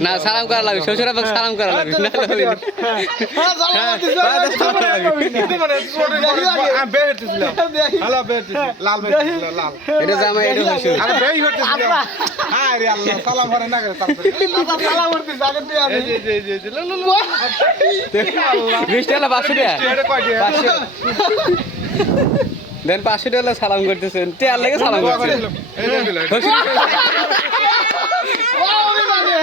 না সালাম করা লাগবে শ্বশুর আব্বা সালাম করা লাগবে না এটা জামাই এটা শ্বশুর বিশ টাকা পাঁচশো টাকা পাঁচশো দেন পাঁচশো টাকা সালাম করতেছেন টেয়ার লেগে সালাম করতেছেন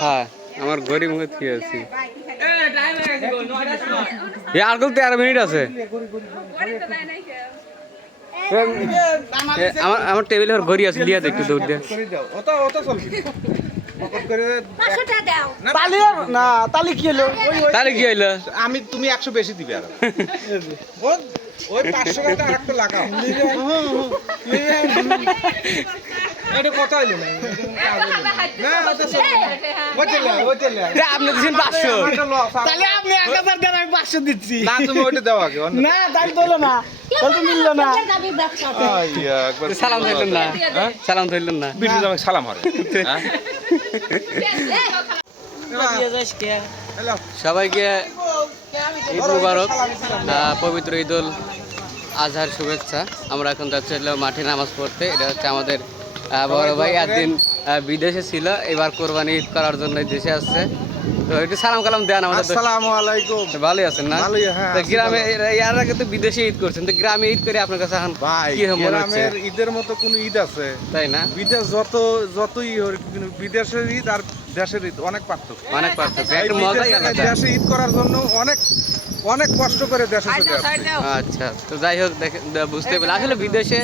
হ্যাঁ আমার গরিব মুখে ঠিক আছে। এ আর তেরো মিনিট আছে। আমার আমার টেবিলে ওর ঘড়ি আছে দিয়া দে একটু দৌড় দিয়ে ওটা ওটা চলবি। আমি তুমি একশো বেশি দিবে আর। ওই পাঁচশো টাকা আর একটা লাগাও এটা কথা হইল না। না ওটা চলবে না। ওই চলে আয়, ওই চলে আয়। এ, আপনি দিচ্ছেন পাঁচশো। আমারটা লস, আমার- তাহলে আপনি এক হাজার দেন আমি পাঁচশো দিচ্ছি। না তুমি ওইটা দাও আগে না তাহলে তোলো না। তাহলে তো মিললো না। যাবি ব্যবসা? আইয়া, একবার সালাম ধরলেন না। হ্যাঁ? সালাম ধরলেন না। বিটু জামাই সালাম হরে। হ্যাঁ? সবাইকে ঈদ মুবারক আহ, পবিত্র ঈদুল আজহার শুভেচ্ছা। আমরা এখন যাচ্ছি মাঠে নামাজ পড়তে। এটা হচ্ছে আমাদের বড় ভাই একদিন বিদেশে ছিল এবার কোরবানি ঈদ করার জন্য দেশে আসছে। তো একটু সালাম কালাম দেন আমাদের। আসসালামু আলাইকুম। ভালোই আছেন না? ভালোই, হ্যাঁ, তো গ্রামে এর আগে তো বিদেশে ঈদ করছেন। তো গ্রামে ঈদ করে আপনার কাছে এখন ভাই কি মনে হচ্ছে? ঈদের মতো কোন ঈদ আছে। তাই না? বিদেশ যত যতই বিদেশের ঈদ আর দেশের ঈদ অনেক পার্থক্য। অনেক পার্থক্য। একটু মজাই দেশে ঈদ করার জন্য অনেক অনেক কষ্ট করে দেশে চলে আচ্ছা তো যাই হোক বুঝতে পারলাম আসলে বিদেশে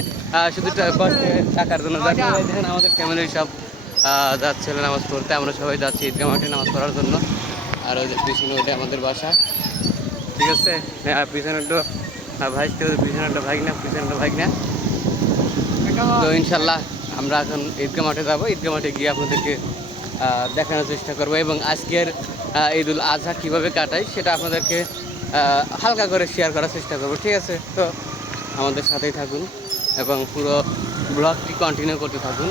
শুধু টা- কষ্টে টাকার জন্য যাচ্ছে দেখেন আমাদের ফ্যামিলি সব যাচ্ছিল নামাজ পড়তে। আমরা সবাই যাচ্ছি ঈদগাহ মাঠে নামাজ পড়ার জন্য। আর ওই যে পিছনে ওটা আমাদের বাসা। ঠিক আছে? হ্যাঁ, পিছনে একটু ভাই পিছনে একটা ভাই না পিছনে একটা ভাই না তো ইনশাল্লাহ আমরা এখন ঈদগাহ মাঠে যাব। ঈদগাহ মাঠে গিয়ে আপনাদেরকে দেখানোর চেষ্টা করব। এবং আজকের আহ, ঈদ উল আজহা কীভাবে কাটাই সেটা আপনাদেরকে হালকা করে শেয়ার করার চেষ্টা করব ঠিক আছে? তো আমাদের সাথেই থাকুন এবং পুরো ব্লগটি কন্টিনিউ করতে থাকুন।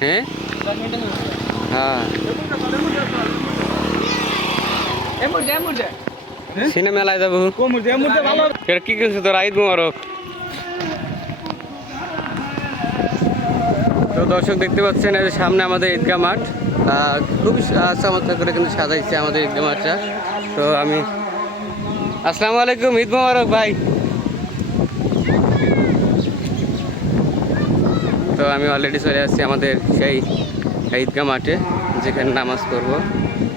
হ্যাঁ? হ্যাঁ। সিনেমা মেলায় যাব। কি কিনছো তোর? ঈদ মুবারক তো দর্শক দেখতে পাচ্ছেন, এই সামনে আমাদের ঈদগা মাঠ। সা- চমৎকার করে কিন্তু সাজাইছে আমাদের ঈদগা মাঠটা। তো আমি আসসালামু আলাইকুম, ঈদ মুবারক ভাই। তো আমি অলরেডি চলে আসছি আমাদের সেই ঈদগা মাঠে, যেখানে নামাজ করব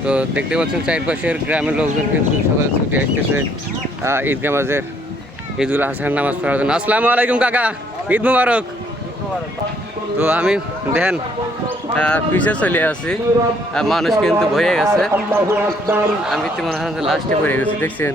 তো দেখতে পাচ্ছেন চারপাশের গ্রামের লোকজন কিন্তু সকালে ছুটি আসতেছে ঈদগা মাঝের ঈদুল হাসান নামাজ পড়ার জন্য। আসসালামু আলাইকুম, কাকা। ঈদ মুবারক। তো আমি দেখেন আহ, পিছে চলে আসি মানুষ কিন্তু ভয়ে গেছে। আমি তো মনে হয় লাস্টে পড়ে গেছি দেখছেন?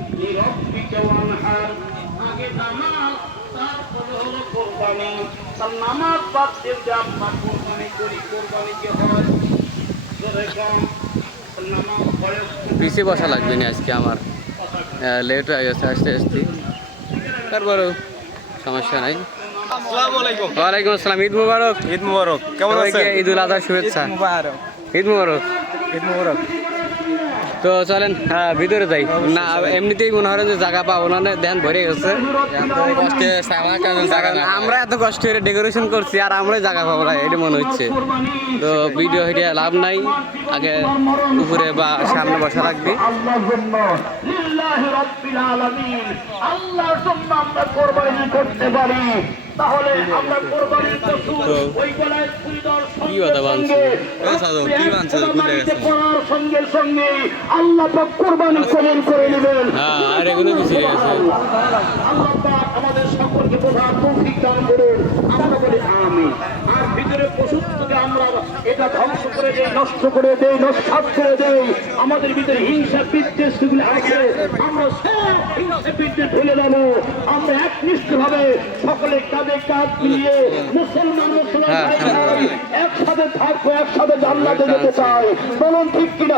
পিছিয়ে বসা লাগবে না আজকে আমার। লেট হয়ে গেছে আসতে আসতে। তারপরেও সমস্যা নাই। ওয়ালাইকুম আসসালাম ঈদ মুবারক। ঈদ মুবারক। কেমন আছেন? ঈদ উল আজহার শুভেচ্ছা মুবারক। ঈদ মুবারক। ঈদ মুবারক। তো চলেন হ্যাঁ ভিতরে যাই। না এমনিতেই মনে হয় যে জায়গা পাবো না ধ্যান ভরে গেছে। আমরা এত কষ্ট করে ডেকোরেশন করছি আর আমরাই জায়গা পাবো না এটা মনে হচ্ছে। তো ভিডিও হেঁটে লাভ নাই। আগে উপরে বা সামনে বসা লাগবে। আল্লাহর জন্য লিল্লাহি রাব্বিল আলামিন আল্লাহর জন্য আমরা করতে পারি। তাহলে আমরা কোরবানির পশু ওই গলায় ছুরি দেওয়ার কি কথা বানছে? কি বানছে? করার সঙ্গে সঙ্গে আল্লাহ পাক কোরবানি কবুল করে নেবেন। হ্যাঁ আর এগুলো পিছিয়ে গেছে। আল্লাহ পাক আমাদের সকলকে বোঝার তৌফিক দান করুন। আমরা বলি আমিন। আর ভিতরে পশুত্বকে আমরা এটা ধ্বংস করে দেই নষ্ট করে দেই নস্বাত করে দেই। আমাদের ভিতরে হিংসা বিদ্বেষ আছে। আমরা সব হিংসা বিদ্বেষ ভুলে দেবো আমরা একনিষ্ঠ ভাবে সকলে কাঁধে কাঁধ মিলিয়ে মুসলমান মুসলমান হ্যাঁ, একসাথে থাকব একসাথে জান্নাতে যেতে চাই। বলুন ঠিক কিনা।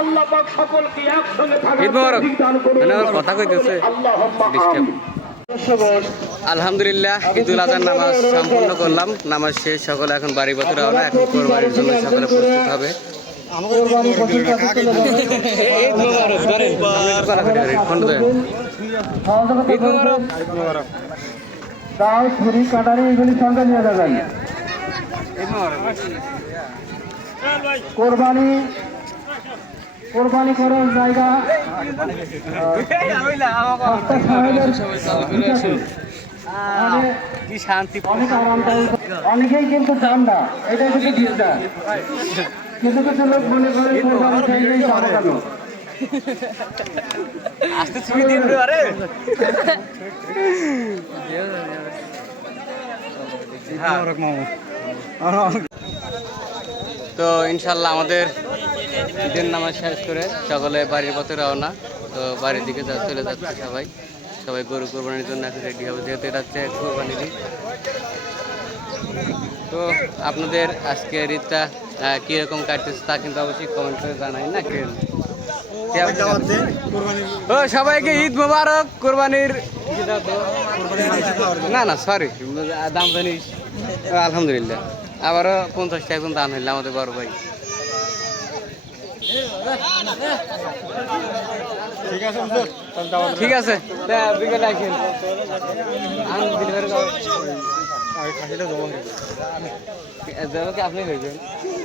আল্লাহ পাক সকলকে একসঙ্গে থাকার দান করুন। কথা কইতেছে। আল্লাহ. আলহামদুলিল্লাহ ঈদুল আজহার নামাজ সম্পূর্ণ করলাম। নামাজ শেষ সকলে এখন বাড়ি পথে রওনা এখন কোরবানির জন্য সকলে প্রস্তুত হবে। ঈদ ছুরি কাটারি এগুলি সঙ্গে নিয়ে যাবেন কোরবানি কোরবানি করার জায়গা অনেকেই কিন্তু না এটাই কিন্তু কিছু কিছু লোক মনে করে কোরবানি পাবে কেন তো ইনশাল্লাহ আমাদের ঈদের নামাজ শেষ করে সকলে বাড়ির পথে রওনা। তো বাড়ির দিকে চলে যাচ্ছে সবাই। সবাই গরু কোরবানির জন্য এখন রেডি হবে, যেহেতু এটা হচ্ছে কোরবানির তো আপনাদের আজকে ঈদটা কীরকম কাটতেছে তা কিন্তু অবশ্যই কমেন্ট করে জানাই, না? কেন ও, সবাইকে ঈদ মোবারক, কোরবানির না না সরি দাম জানিস আলহামদুলিল্লাহ। আবারও পঞ্চাশ টাকা দাম হইলে আমাদের বড় ভাই। ঠিক আছে, তা বিকেলে আসেন। আমি ডেলিভারি দেবো কি আপনি হয়েছেন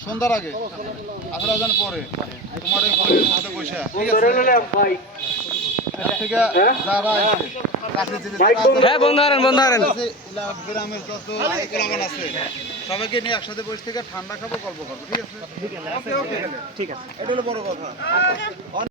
সন্ধ্যার আগে আসর আজান পরে তোমার এই মধ্যে বসে হ্যাঁ গ্রামের যত আছে সবাইকে নিয়ে একসাথে বসে থেকে ঠান্ডা খাব গল্প করব ঠিক আছে? ঠিক আছে। এটা হলো বড় কথা।